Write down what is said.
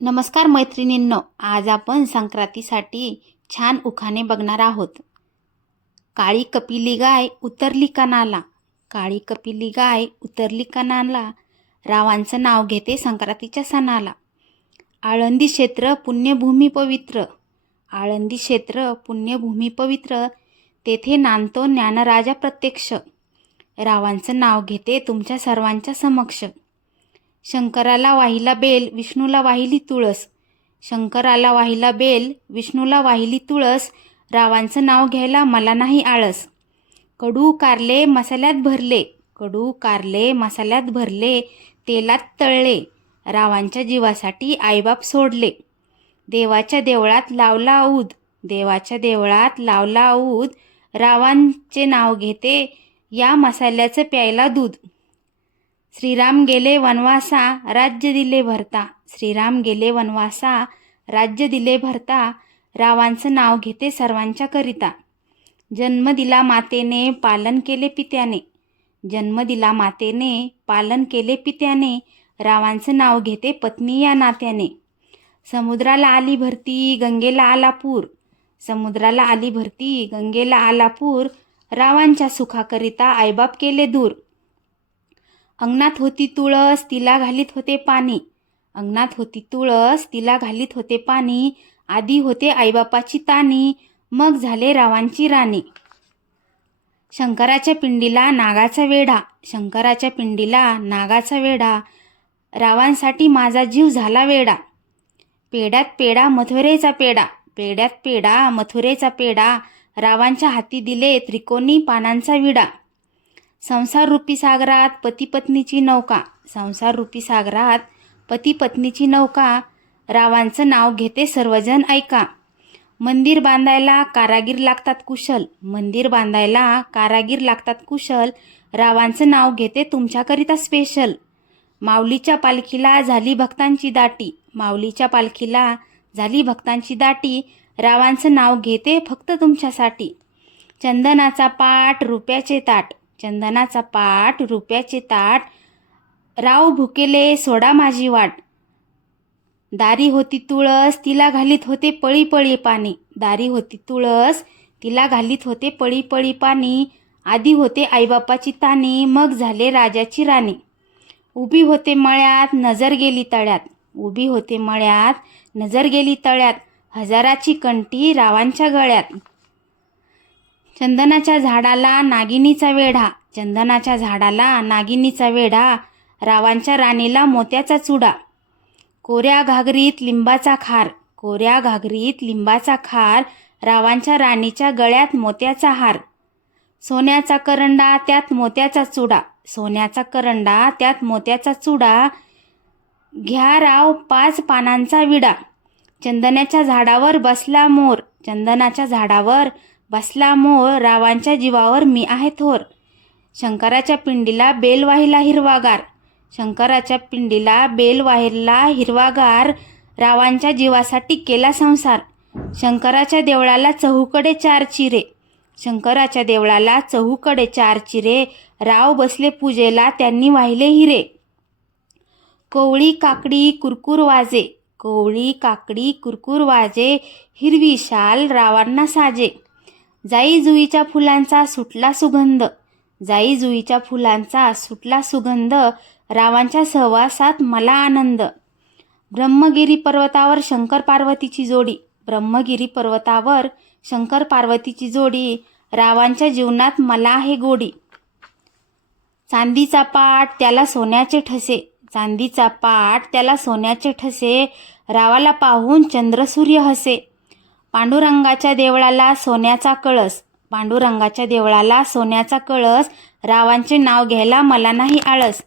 नमस्कार मैत्रिणींनो आज आपण संक्रांतीसाठी छान उखाणे बघणार आहोत. काळी कपिली गाय उतरली कानाला काळी कपिली गाय उतरली कानाला रावांचं नाव घेते संक्रांतीच्या सणाला. आळंदी क्षेत्र पुण्यभूमी पवित्र. आळंदी क्षेत्र पुण्यभूमी पवित्र. तेथे नांदतो ज्ञानराजा प्रत्यक्ष. रावांचं नाव घेते तुमच्या सर्वांच्या समक्ष. शंकराला वाहिला बेल विष्णूला वाहिली तुळस. शंकराला वाहिला बेल विष्णूला वाहिली तुळस. रावांचं नाव घ्यायला मला नाही आळस. कडू कारले मसाल्यात भरले कडू कारले मसाल्यात भरले तेलात तळले. रावांच्या जीवासाठी आईबाप सोडले. देवाच्या देवळात लावला औद देवाच्या देवळात लावला ऊद रावांचे नाव घेते या मसाल्याचं प्यायला दूध. श्रीराम गेले वनवासा राज्य दिले भरता. श्रीराम गेले वनवासा राज्य दिले भरता. रावांचं नाव घेते सर्वांच्या करिता. जन्म दिला मातेने पालन केले पित्याने. जन्म दिला मातेने पालन केले पित्याने. रावांचं नाव घेते पत्नी या नात्याने. समुद्राला आली भरती गंगेला आला पूर. समुद्राला आली भरती गंगेला आला पूर. रावांच्या सुखाकरिता आईबाप केले दूर. अंगणात होती तुळस तिला घालीत होते पाणी. अंगणात होती तुळस तिला घालीत होते पाणी. आधी होते आईबापाची तानी मग झाले रावांची राणी. शंकराच्या पिंडीला नागाचा वेढा. शंकराच्या पिंडीला नागाचा वेढा. रावांसाठी माझा जीव झाला वेडा पेड्यात पेडा मथुरेचा पेडा. पेड्यात पेडा मथुरेचा पेडा. रावांच्या हाती दिले त्रिकोणी पानांचा विडा. संसाररूपी सागरात पतीपत्नीची नौका. संसाररूपी सागरात पतीपत्नीची नौका. रावांचं नाव घेते सर्वजण ऐका. मंदिर बांधायला कारागीर लागतात कुशल. मंदिर बांधायला कारागीर लागतात कुशल. रावांचं नाव घेते तुमच्याकरिता स्पेशल माऊलीच्या पालखीला झाली भक्तांची दाटी. माऊलीच्या पालखीला झाली भक्तांची दाटी. रावांचं नाव घेते फक्त तुमच्यासाठी. चंदनाचा पाट रुपयाचे ताट. चंदनाचा पाठ रुपयाचे ताट राव भुकेले सोडा माझी वाट. दारी होती तुळस तिला घालीत होते पळी पळी पाणी. दारी होती तुळस तिला घालीत होते पळी पळी पाणी. आधी होते आईबापाची तानी मग झाले राजाची राणी. उभी होते मळ्यात नजर गेली तळ्यात. उभी होते मळ्यात नजर गेली तळ्यात. हजाराची कंठी रावांच्या गळ्यात. चंदनाच्या झाडाला नागिनीचा वेढा. चंदनाच्या झाडाला नागिनीचा वेढा. रावांच्या राणीला मोत्याचा चुडा. कोऱ्या घागरीत लिंबाचा खार. कोऱ्या घागरीत लिंबाचा खार. रावांच्या राणीच्या गळ्यात मोत्याचा हार. सोन्याचा करंडा त्यात मोत्याचा चुडा. सोन्याचा करंडा त्यात मोत्याचा चुडा. घ्या राव पाच पानांचा विडा. चंदनाच्या झाडावर बसला मोर. चंदनाच्या झाडावर बसला मोर रावांच्या जीवावर मी आहे थोर. शंकराच्या पिंडीला बेल वाहिला हिरवागार. शंकराच्या पिंडीला बेल वाहिला हिरवागार. रावांच्या जीवासाठी केला संसार. शंकराच्या देवळाला चहूकडे चार चिरे. शंकराच्या देवळाला चहूकडे चार चिरे. राव बसले पूजेला त्यांनी वाहिले हिरे. कोवळी काकडी कुरकुर वाजे. कोवळी काकडी कुरकुर वाजे. हिरवी शाल रावांना साजे. जाई जुईच्या फुलांचा सुटला सुगंध. जाई जुईच्या फुलांचा सुटला सुगंध रावांच्या सहवासात मला आनंद. ब्रह्मगिरी पर्वतावर शंकर पार्वतीची जोडी. ब्रह्मगिरी पर्वतावर शंकर पार्वतीची जोडी रावांच्या जीवनात मला आहे गोडी. चांदीचा पाट त्याला सोन्याचे ठसे. चांदीचा पाट त्याला सोन्याचे ठसे. रावाला पाहून चंद्रसूर्य हसे. पांडुरंगाच्या देवळाला सोन्याचा कळस. पांडुरंगाच्या देवळाला सोन्याचा कळस. रावांचे नाव घ्यायला मला नाही आळस.